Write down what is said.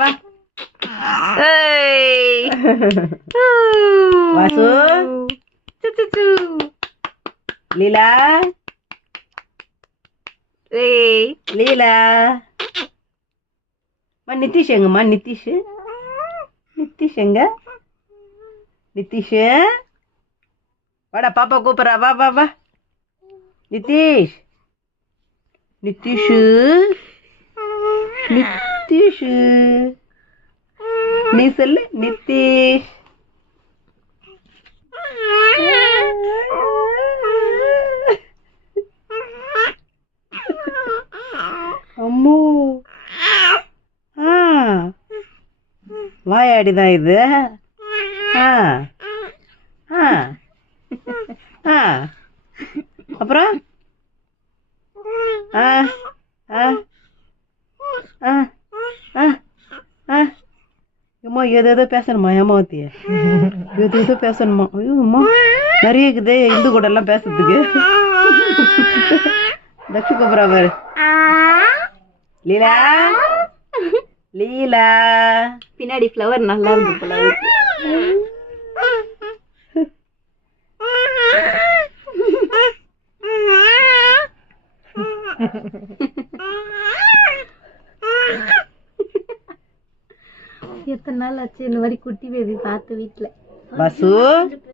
வா வாசு லீலா லீலா நிதிஷ் எங்கம்மா நிதிஷ் நிதிஷ் எங்க நிதிஷ் வாடா பாப்பா கூப்பிட்றா வா வா வா நிதிஷ் நிதிஷ் நிதிஷ் நீ சொல்லு நிதிஷ் அம்மோ வாயாடிதான் இது அப்புறம் அம்மா ஏதோ பேசணுமா ஏமாவத்திய ஏதோ பேசணுமா ஐயோ அம்மா நிறைய இருக்குதே இந்து கூட எல்லாம் பேசுறதுக்கு தட்சி கூப்பிட்றா பாரு லீலா லீலா பின்னாடி ஃப்ளவர் நல்லா இருக்கு போல இருக்கு. எத்தனை நாள் ஆச்சு இந்த மாதிரி குட்டி பேபி பார்த்து வீட்டுல. பசு